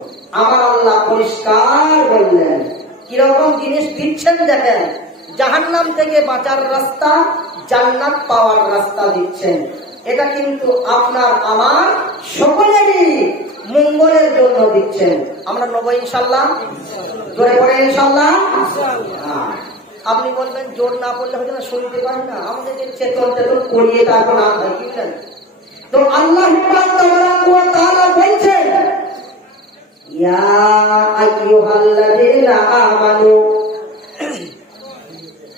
আমার আল্লাহ পরিষ্কার বললেন কিরকম জিনিস দিচ্ছেন দেখেন, জাহান্নাম থেকে বাঁচার রাস্তা, জান্নাত পাওয়ার রাস্তা দিচ্ছেন। এটা কিন্তু আপনার আমার সকলেরই মঙ্গলের জন্য দিচ্ছেন। আমরা নেব ইনশাল্লাহ, জোরে পড়ে ইনশাল্লাহ। আপনি বলবেন জোর না পড়লে হয়তো না, শুনতে পারি না, আমাদেরকে চেতন চেতন করিয়ে তারপর না হয়, বুঝলেন তো। আল্লাহ বলছেন ইয়া আইয়ুহাল্লাযীনা আমানু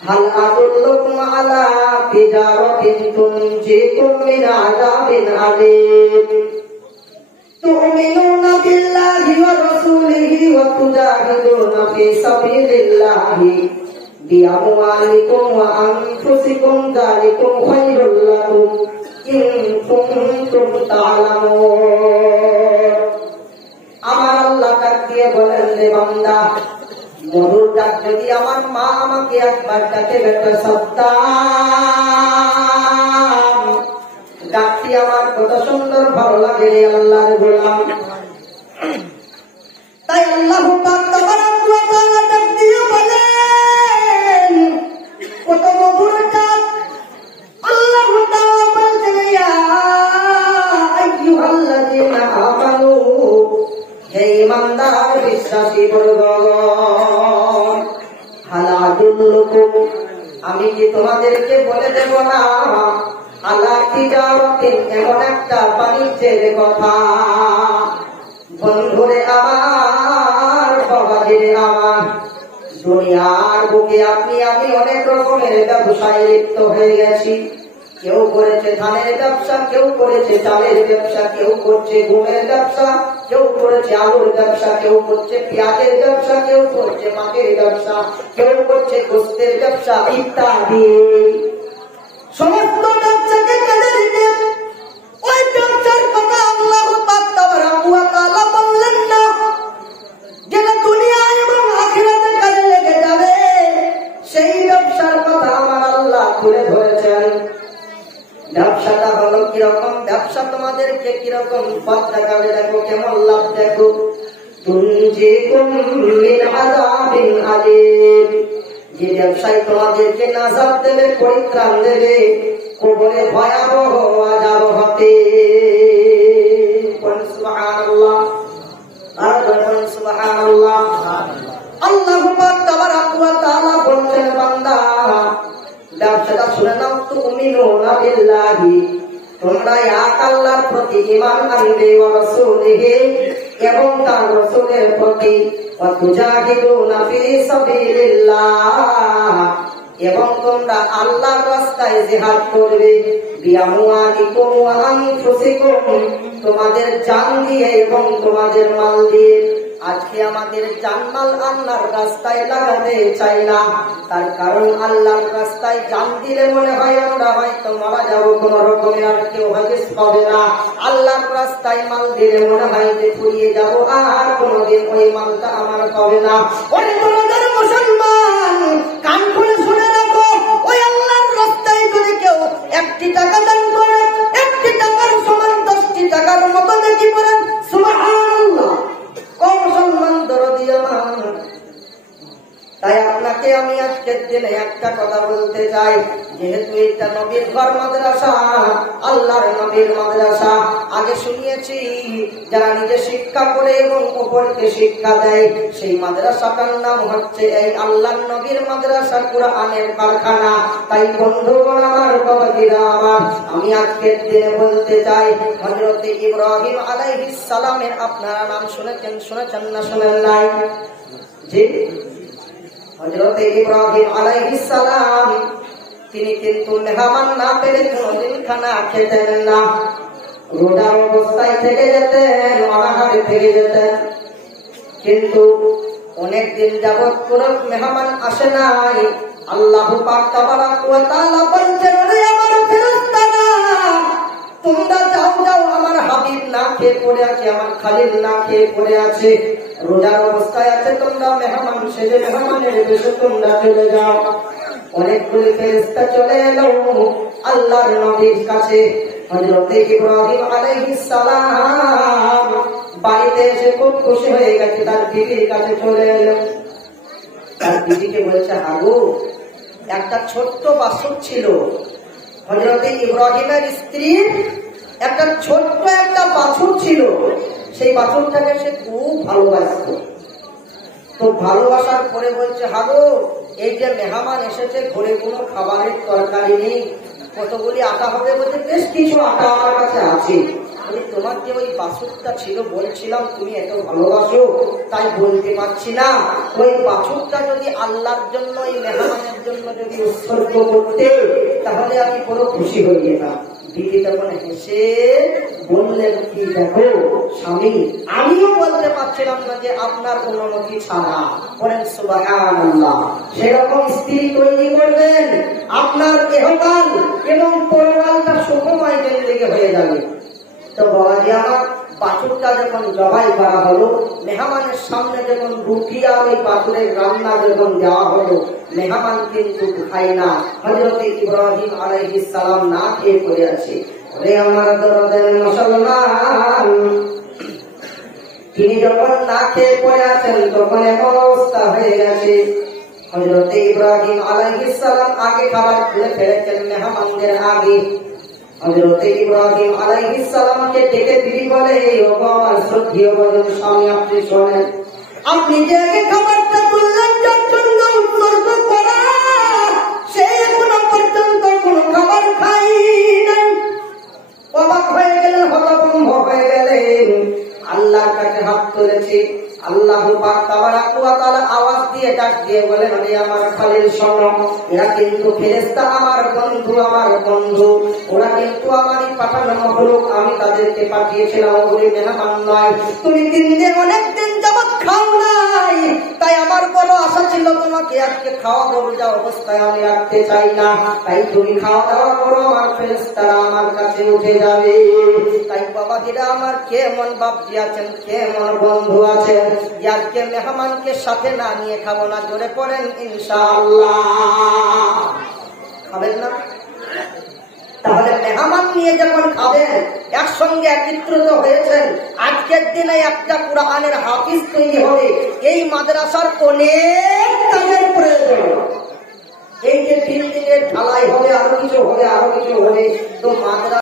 হাল আদুল্লুকুম আলা তিজারাতিন তুনজিকুম মিন আযাবিন আলীম তু'মিনুনা বিল্লাহি ওয়া রাসূলিহি ওয়া তুজাহিদুনা ফি সাবিলিল্লাহি বিআমওয়ালিকুম ওয়া আনফুসিকুম যালিকুম খায়রুল লাকুম ইন কুনতুম তা'লামুন। আমার আল্লাহ ডাক দিয়ে বলেন, রে বান্দা, মরুর ডাক যদি আমার মা আমাকে একবার ডাকে, বেটা সাদ্দাম, ডাকটি আমার কত সুন্দর ভালো লাগে রে আল্লাহর গোলাম। তাই আল্লাহ পাক তাবারাক ওয়া তাআলা ডাক দিয়ে বলেন, কত মধুর ডাক। আল্লাহ তাআলা বলেন ইয়া আইয়ুহাল্লাযীনা আমানু, হে ঈমানদার বিশ্বাসী বর্গগণ, হাল আদুল্লুকুম, আমি কি তোমাদেরকে বলে দেব না, আলা তিজারাতিন, এমন একটা বাণিজ্যের কথা। বন্ধুরে আমার, বাবাজিরে আমার, দুনিয়ার বুকে আপনি আমি অনেক রকমের ব্যবসায় লিপ্ত হয়ে গেছি। কেউ করেছে ধানের ব্যবসা, কেউ করেছে চালের ব্যবসা, কেউ করছে গমের ব্যবসা, কেউ করেছে আলুর ব্যবসা, কেউ করছে পেঁয়াজের ব্যবসা, কেউ করছে মাছের ব্যবসা, কেউ করছে গোস্তের ব্যবসা ইত্যাদি। সমস্ত ব্যবসাকে কেটে দিতে ওই ব্যবসার কথা আল্লাহ পাক তাবারাক ওয়া তাআলা বললেন না, যেটা দুনিয়া এবং আখিরাতে কাজে লেগে যাবে, সেই ব্যবসার কথা আমার আল্লাহ তুলে ধরেছেন। ব্যবসাটা হলো কিরকম, ব্যবসা তোমাদেরকে কিরকম পথ দেখাবে, দেখো কেমন লাভ, দেখো। তুনজিকুম মিন আযাবিন আলীম, যে ব্যবসায় তোমাদেরকে নাজাত দেবে, পরিত্রাণ দেবে কবরে ভয়াবহ আযাব হতে। সুবহানাল্লাহ, আর বলুন সুবহানাল্লাহ। আল্লাহু পাক তাবারাক ওয়া তাআলা বলছেন, বান্দা ব্যবসাটা শুনে নাও। তুমিনুনা বিল্লাহি, তোমরা এক আল্লাহর প্রতি ঈমান আনবে, ওয়া রাসূলিহি, এবং তার রাসূলের প্রতি, ওয়া তুজাহিদুনা ফি সাবিলিল্লাহ, এবং তোমরা আল্লাহর রাস্তায় জিহাদ করবে, বিআমওয়ালিকুম ওয়া আনফুসিকুম, তোমাদের জান দিয়ে এবং তোমাদের মাল দিয়ে। আজকে আমাদের জানমাল আল্লাহর রাস্তায় লাগাতে চাই না, তার কারণ আল্লাহর রাস্তায় জান দিলে মনে হয় আমরা হয়তো মারা যাবো, কোন রকমে আর কেউ হাদিস পাবে না। আল্লাহর রাস্তায় মাল দিলে মনে হয় যে ফুরিয়ে যাবো, আর কোনদিন ওই মালটা আমার পাবে না। ওই তোমাদের মুসলমান, কান খুলে শুনে রাখো, ওই আল্লাহর রাস্তায় যদি কেউ 1টি টাকা দান করে, 1টি টাকার সমান 10টি টাকার মতো নাকি করেন। সুবহানাল্লাহ। মুসলমান দরদি আমার, তাই আপনাকে আমি আজকের দিনে একটা কথা বলতে চাই, যেহেতু এটা নবীর ঘর মাদ্রাসা, আল্লাহর নবীর মাদ্রাসা, আগে শুনিয়েছি যারা নিজে শিক্ষা করে এবং অপরকে শিক্ষা দেয়, সেই মাদ্রাসাটার নাম হচ্ছে এই আল্লাহর নবীর মাদ্রাসা, কুরআনের কারখানা। তাই বন্ধুগণ আমার, বাবাজিরা আমার, আমি আজকের দিনে বলতে চাই, হযরত ইব্রাহিম আলাইহিস সালামের আপনারা নাম শুনেছেন না শুনেন নাই? জি, হযরত ইব্রাহিম আলাইহিস সালাম, তিনি কিন্তু মেহমান না পেলে কোনদিন খানা খেতেন না, রোজা অবস্থায় থেকে যেতেন, অনাহারে থেকে যেতেন। কিন্তু অনেক দিন যাবৎ কোন মেহমান আসে নাই। আল্লাহ পাক তাবারাক ওয়া তাআলা বলছেন, রে আমার ফেরেশতারা, তোমরা যাও যাও, আমার হাবিব না খেয়ে পড়ে আছে, আমার খালিল না খেয়ে পড়ে আছে, রোজার অবস্থায় আছে, তোমরা মেহমান সেজে মেহমানের বেশে তোমরা চলে যাও। অনেকগুলি ফেরেশতা চলে এলো আল্লাহর নবীর কাছে। হযরত ইব্রাহিম আলাইহিস সালাম বাড়িতে এসে খুব খুশি হয়ে গেছে, তার বিবির কাছে চলে এলো। তার বিবিকে বলছে, হাগু একটা ছোট্ট বাছুর ছিল, হযরত ইব্রাহিমের স্ত্রীর একটা ছোট্ট একটা বাছুর ছিল, সেই বাছুরটাকে সে খুব ভালোবাসত। তো ভালোবাসার পরে বলছে, হাগো এই যে মেহমান এসেছে, ঘরে কোনো খাবারের তরকারি নেই, কতগুলি আটা হবে? বলছে, বেশ কিছু আটা আমার কাছে আছে। তোমার যে ওই বাছুরটা ছিল বলছিলাম তুমি এত ভালোবাসো, তাই বলতে পারছি না। ওই বাছুরটা যদি আল্লাহর জন্য, এই মেহমানের জন্য যদি উৎসর্গ করতে, তাহলে আমি বড় খুশি হয়ে যেতাম। দিদি তখন হেসে বললেন, কি দেখো স্বামী, আমিও বলতে পারছিলাম না যে আপনার অনুমতি ছাড়া। বলেন সুবহানাল্লাহ। সেরকম স্ত্রী তৈরি করবেন, আপনার ইহকাল এবং পরকালটা সুখময় জিন্দেগি হয়ে যাবে। তো বাবাজি আমার, বাছুরটা যখন জবাই করা হলো, মেহমানের সামনে যখন রুটি আর ওই বাছুরের রান্না যখন দেওয়া হলো, মেহমান কিন্তু খায় না। হযরত ইব্রাহিম আলাইহিস সালাম না খেয়ে পড়ে আছে। ওরে আমার দরদের মুসলমান, তিনি যখন না খেয়ে পড়ে আছেন, তখন এমন অবস্থা হয়ে গেছে, হযরত ইব্রাহিম আলাইহিস সালাম আগে খাবার খুলে ফেলেছেন মেহমানদের আগে। হযরত ইব্রাহিম আলাইহিস সালামকে ডেকে দিদি বলে, ও আমার শ্রদ্ধেয় বড় স্বামী, আপনি শোনেন, আপনি যে আগে খাবারটা তুললেন যার জন্য উৎসর্গ করা, সে এখনো পর্যন্ত কোনো খাবার খাই নাই। অবাক হয়ে গেলেন, হতভম্ব হয়ে গেলেন, আল্লাহর কাছে হাত তুলেছে। আল্লাহ পাক তাবারাক ওয়া তাআলা আওয়াজ দিয়ে ডাক দিয়ে বলেন, আরে আমার খালিল শোনো, এরা কিন্তু ফেরেশতা, আমার বন্ধু, আমার বন্ধু, ওরা কিন্তু আমারই পাঠানো মাখলুক, আমি তাদেরকে পাঠিয়েছিলাম, ওই মেহমান নয়। তুমি 3 দিন অনেক দিন যাবত খাও নাই, তাই আমার বড় আশা ছিল তোমাকে আজকে খাওয়াবো, যা অবস্থায় আমি রাখতে চাই না, তাই তুমি খাওয়া দাওয়া করো, আমার ফেরেশতারা আমার কাছে উঠে যাবে। তাই বাবাজিরা আমার, কেমন বাপ দিয়েছেন, কেমন বন্ধু আছেন, আজকে মেহমানকে সাথে না নিয়ে খাবো না? জোরে পড়েন ইনশাআল্লাহ। খাবেন না? তাহলে মেহমান নিয়ে যখন খাবেন, একসঙ্গে একত্রিত হয়েছেন, আজকের দিনে একটা কুরআনের হাফিজ তৈরি হবে, এই মাদ্রাসার অনেক কাজের প্রয়োজন। এই যে 3 দিনের ঢালাই হবে, আরো কিছু হবে, আরো কিছু হবে, তো মাদ্রাসা